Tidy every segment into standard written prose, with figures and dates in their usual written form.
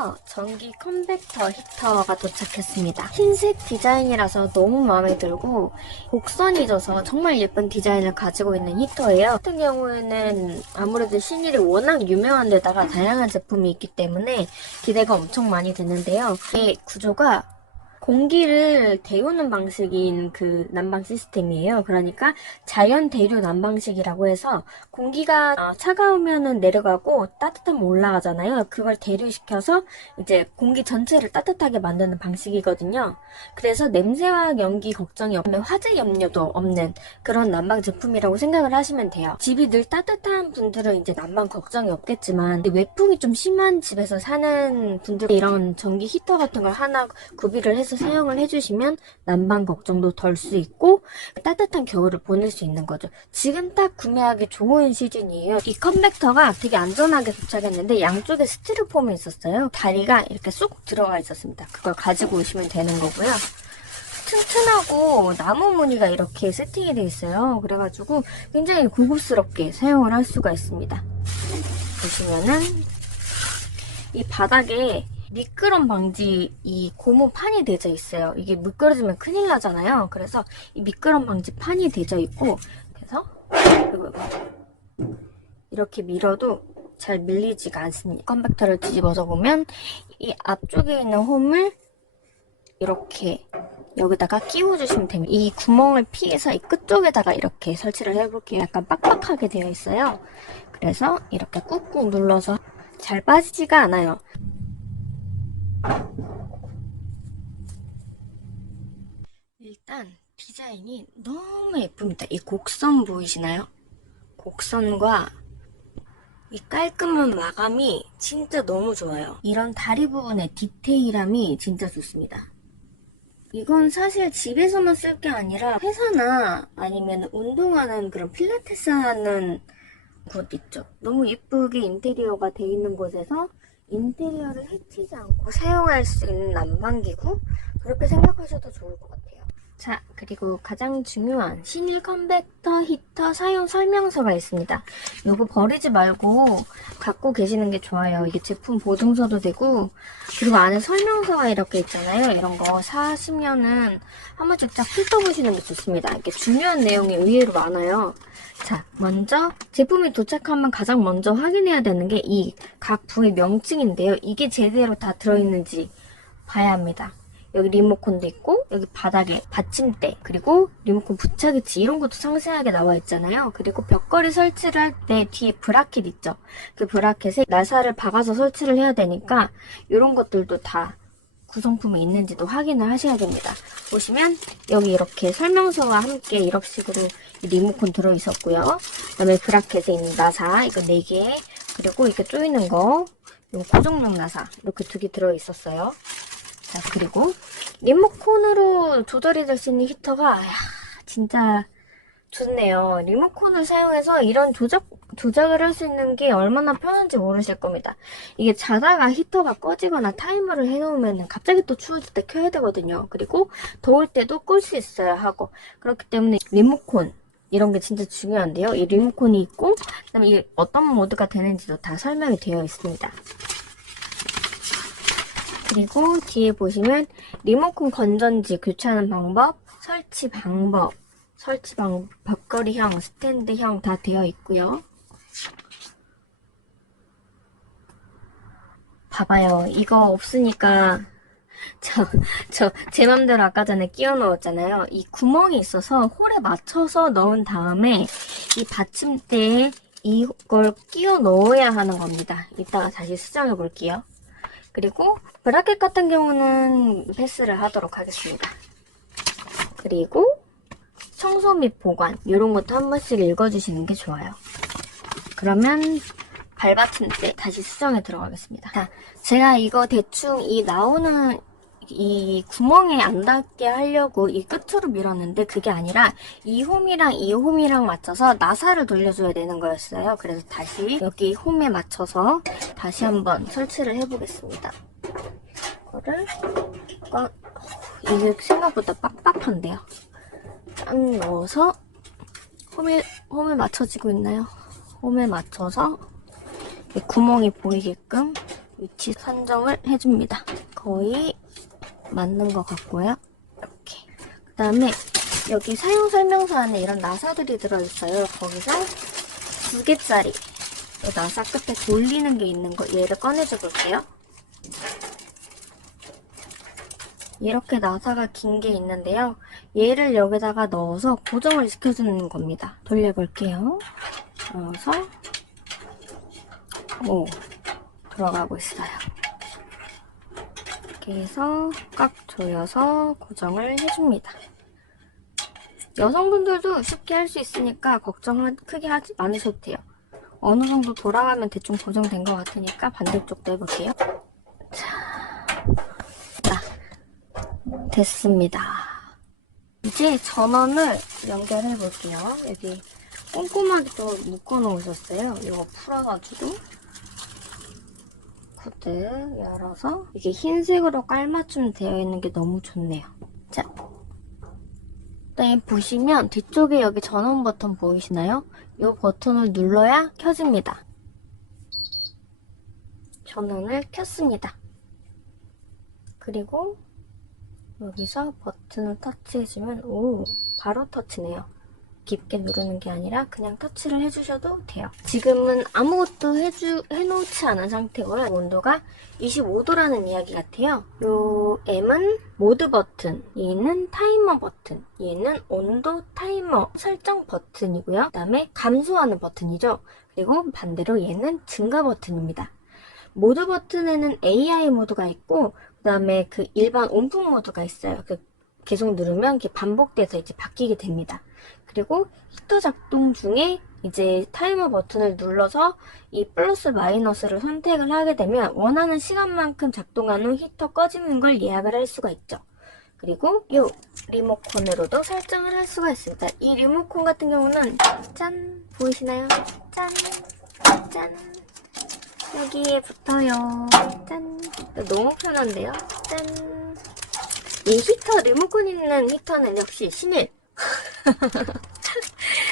드디어 전기 컨벡터 히터가 도착했습니다. 흰색 디자인이라서 너무 마음에 들고 곡선이 져서 정말 예쁜 디자인을 가지고 있는 히터예요. 같은 경우에는 아무래도 신일이 워낙 유명한 데다가 다양한 제품이 있기 때문에 기대가 엄청 많이 되는데요. 이 구조가 공기를 데우는 방식인 그 난방 시스템이에요. 그러니까 자연 대류 난방식이라고 해서 공기가 차가우면은 내려가고 따뜻하면 올라가잖아요. 그걸 대류시켜서 이제 공기 전체를 따뜻하게 만드는 방식이거든요. 그래서 냄새와 연기 걱정이 없는, 화재 염려도 없는 그런 난방 제품이라고 생각을 하시면 돼요. 집이 늘 따뜻한 분들은 이제 난방 걱정이 없겠지만 외풍이 좀 심한 집에서 사는 분들 이런 전기 히터 같은 걸 하나 구비를 해서 사용을 해주시면 난방 걱정도 덜 수 있고 따뜻한 겨울을 보낼 수 있는 거죠. 지금 딱 구매하기 좋은 시즌이에요. 이 컨벡터가 되게 안전하게 도착했는데 양쪽에 스티로폼이 있었어요. 다리가 이렇게 쏙 들어가 있었습니다. 그걸 가지고 오시면 되는 거고요. 튼튼하고 나무 무늬가 이렇게 세팅이 되어 있어요. 그래가지고 굉장히 고급스럽게 사용을 할 수가 있습니다. 보시면은 이 바닥에 미끄럼 방지 이 고무판이 되어 있어요. 이게 미끄러지면 큰일 나잖아요. 그래서 이 미끄럼 방지 판이 되어 있고, 그래서 이렇게 밀어도 잘 밀리지가 않습니다. 컨벡터를 뒤집어서 보면 이 앞쪽에 있는 홈을 이렇게 여기다가 끼워주시면 됩니다. 이 구멍을 피해서 이 끝쪽에다가 이렇게 설치를 해볼게요. 약간 빡빡하게 되어 있어요. 그래서 이렇게 꾹꾹 눌러서 잘 빠지지가 않아요. 일단 디자인이 너무 예쁩니다. 이 곡선 보이시나요? 곡선과 이 깔끔한 마감이 진짜 너무 좋아요. 이런 다리 부분의 디테일함이 진짜 좋습니다. 이건 사실 집에서만 쓸 게 아니라 회사나 아니면 운동하는 그런 필라테스 하는 곳 있죠. 너무 예쁘게 인테리어가 돼 있는 곳에서 인테리어를 해치지 않고 사용할 수 있는 난방기구? 그렇게 생각하셔도 좋을 것 같아요. 자, 그리고 가장 중요한 신일 컨벡터 히터 사용 설명서가 있습니다. 이거 버리지 말고 갖고 계시는 게 좋아요. 이게 제품 보증서도 되고, 그리고 안에 설명서가 이렇게 있잖아요. 이런 거 사시면은 한 번씩 쫙 훑어보시는 게 좋습니다. 이게 중요한 내용이 의외로 많아요. 자, 먼저 제품이 도착하면 가장 먼저 확인해야 되는 게 이 각 부의 명칭인데요. 이게 제대로 다 들어있는지 봐야 합니다. 여기 리모컨도 있고 여기 바닥에 받침대 그리고 리모컨 부착위치 이런 것도 상세하게 나와 있잖아요. 그리고 벽걸이 설치를 할 때 뒤에 브라켓 있죠. 그 브라켓에 나사를 박아서 설치를 해야 되니까 이런 것들도 다 구성품이 있는지도 확인을 하셔야 됩니다. 보시면 여기 이렇게 설명서와 함께 이런 식으로 리모컨 들어있었고요. 그 다음에 브라켓에 있는 나사 이거 4개 그리고 이렇게 조이는 거 이거 고정용 나사 이렇게 2개 들어있었어요. 자, 그리고 리모컨으로 조절이 될 수 있는 히터가 진짜 좋네요. 리모컨을 사용해서 이런 조작을 할 수 있는 게 얼마나 편한지 모르실 겁니다. 이게 자다가 히터가 꺼지거나 타이머를 해놓으면 갑자기 또 추워질 때 켜야 되거든요. 그리고 더울 때도 끌 수 있어야 하고 그렇기 때문에 리모컨 이런 게 진짜 중요한데요. 이 리모컨이 있고 그다음에 이게 어떤 모드가 되는지도 다 설명이 되어 있습니다. 그리고 뒤에 보시면 리모컨 건전지 교체하는 방법, 설치 방법, 벽걸이형, 스탠드형 다 되어 있고요. 봐봐요. 이거 없으니까 제 맘대로 아까 전에 끼워 넣었잖아요. 이 구멍이 있어서 홀에 맞춰서 넣은 다음에 이 받침대에 이걸 끼워 넣어야 하는 겁니다. 이따가 다시 수정해 볼게요. 그리고 브라켓 같은 경우는 패스를 하도록 하겠습니다. 그리고 청소 및 보관 이런 것도 한 번씩 읽어주시는 게 좋아요. 그러면 발받침대 다시 수정에 들어가겠습니다. 자, 제가 이거 대충 이 나오는 이 구멍에 안 닿게 하려고 이 끝으로 밀었는데 그게 아니라 이 홈이랑 이 홈이랑 맞춰서 나사를 돌려줘야 되는 거였어요. 그래서 다시 여기 홈에 맞춰서 다시 한번 설치를 해보겠습니다. 이거를 이게 생각보다 빡빡한데요. 딱 넣어서 홈에 맞춰지고 있나요? 홈에 맞춰서 구멍이 보이게끔 위치 선정을 해줍니다. 거의 맞는 것 같고요. 이렇게. 그 다음에 여기 사용 설명서 안에 이런 나사들이 들어있어요. 거기서 2개짜리 나사 끝에 돌리는 게 있는 거, 얘를 꺼내줘 볼게요. 이렇게 나사가 긴 게 있는데요. 얘를 여기다가 넣어서 고정을 시켜주는 겁니다. 돌려볼게요. 넣어서 오, 들어가고 있어요. 이렇게 해서 꽉 조여서 고정을 해줍니다. 여성분들도 쉽게 할 수 있으니까 걱정 크게 하지 않으셔도 돼요. 어느 정도 돌아가면 대충 고정된 것 같으니까 반대쪽도 해볼게요. 자, 됐습니다. 이제 전원을 연결해 볼게요. 여기 꼼꼼하게 또 묶어 놓으셨어요. 이거 풀어가지고 코드 열어서 이게 흰색으로 깔맞춤 되어 있는 게 너무 좋네요. 자, 그다음에 보시면 뒤쪽에 여기 전원 버튼 보이시나요? 이 버튼을 눌러야 켜집니다. 전원을 켰습니다. 그리고 여기서 버튼을 터치해주면 오, 바로 터치네요. 깊게 누르는 게 아니라 그냥 터치를 해주셔도 돼요. 지금은 아무것도 해놓지 않은 상태고요. 온도가 25도라는 이야기 같아요. 요 M은 모드 버튼, 얘는 타이머 버튼, 얘는 온도 타이머 설정 버튼이고요. 그 다음에 감소하는 버튼이죠. 그리고 반대로 얘는 증가 버튼입니다. 모드 버튼에는 AI 모드가 있고 그 다음에 그 일반 온풍 모드가 있어요. 계속 누르면 이렇게 반복돼서 이제 바뀌게 됩니다. 그리고 히터 작동 중에 이제 타이머 버튼을 눌러서 이 플러스 마이너스를 선택을 하게 되면 원하는 시간만큼 작동한 후 히터 꺼지는 걸 예약을 할 수가 있죠. 그리고 이 리모컨으로도 설정을 할 수가 있습니다. 이 리모컨 같은 경우는 짠! 보이시나요? 짠! 짠! 여기에 붙어요. 짠! 너무 편한데요? 짠! 이 히터, 리모컨 있는 히터는 역시 신일!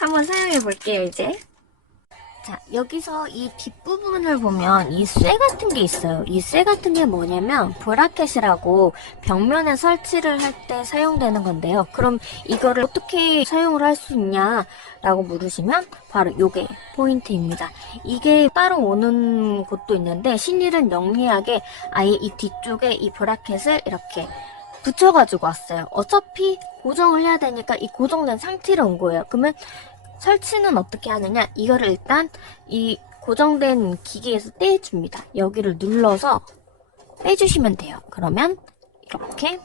한번 사용해 볼게요, 이제. 자, 여기서 이 뒷부분을 보면 이 쇠 같은 게 있어요. 이 쇠 같은 게 뭐냐면 브라켓이라고 벽면에 설치를 할 때 사용되는 건데요. 그럼 이거를 어떻게 사용을 할 수 있냐라고 물으시면 바로 요게 포인트입니다. 이게 따로 오는 곳도 있는데 신일은 영리하게 아예 이 뒤쪽에 이 브라켓을 이렇게 붙여가지고 왔어요. 어차피 고정을 해야 되니까 이 고정된 상태로 온 거예요. 그러면 설치는 어떻게 하느냐? 이거를 일단 이 고정된 기계에서 떼줍니다. 여기를 눌러서 빼주시면 돼요. 그러면 이렇게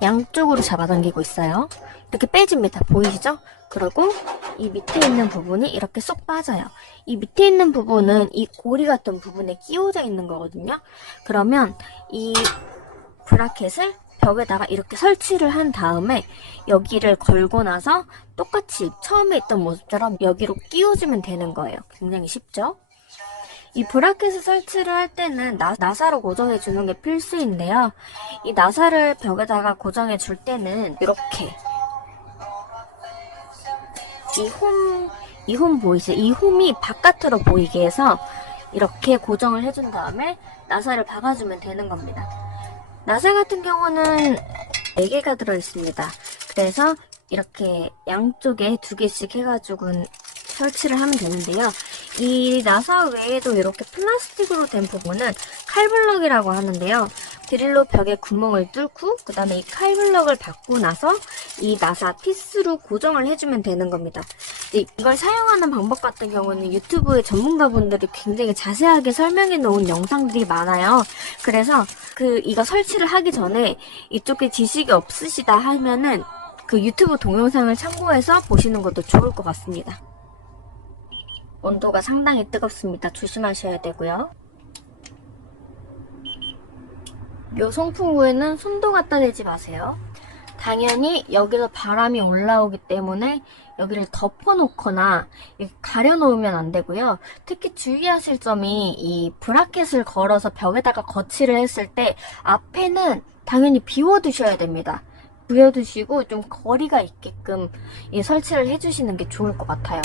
양쪽으로 잡아당기고 있어요. 이렇게 빼줍니다. 보이시죠? 그리고 이 밑에 있는 부분이 이렇게 쏙 빠져요. 이 밑에 있는 부분은 이 고리 같은 부분에 끼워져 있는 거거든요. 그러면 이 브라켓을 벽에다가 이렇게 설치를 한 다음에 여기를 걸고 나서 똑같이 처음에 있던 모습처럼 여기로 끼워주면 되는 거예요. 굉장히 쉽죠? 이 브라켓을 설치를 할 때는 나사로 고정해 주는 게 필수인데요. 이 나사를 벽에다가 고정해 줄 때는 이렇게 이 홈 보이시죠? 이 홈이 바깥으로 보이게 해서 이렇게 고정을 해준 다음에 나사를 박아주면 되는 겁니다. 나사 같은 경우는 4개가 들어있습니다. 그래서 이렇게 양쪽에 2개씩 해가지고 설치를 하면 되는데요. 이 나사 외에도 이렇게 플라스틱으로 된 부분은 칼블럭이라고 하는데요. 드릴로 벽에 구멍을 뚫고 그 다음에 이 칼블럭을 받고 나서 이 나사 피스로 고정을 해주면 되는 겁니다. 이걸 사용하는 방법 같은 경우는 유튜브에 전문가분들이 굉장히 자세하게 설명해 놓은 영상들이 많아요. 그래서 이거 설치를 하기 전에 이쪽에 지식이 없으시다 하면은 그 유튜브 동영상을 참고해서 보시는 것도 좋을 것 같습니다. 온도가 상당히 뜨겁습니다. 조심하셔야 되고요. 요 송풍구에는 손도 갖다 대지 마세요. 당연히 여기서 바람이 올라오기 때문에 여기를 덮어놓거나 가려놓으면 안 되고요. 특히 주의하실 점이 이 브라켓을 걸어서 벽에다가 거치를 했을 때 앞에는 당연히 비워두셔야 됩니다. 비워두시고 좀 거리가 있게끔 설치를 해주시는 게 좋을 것 같아요.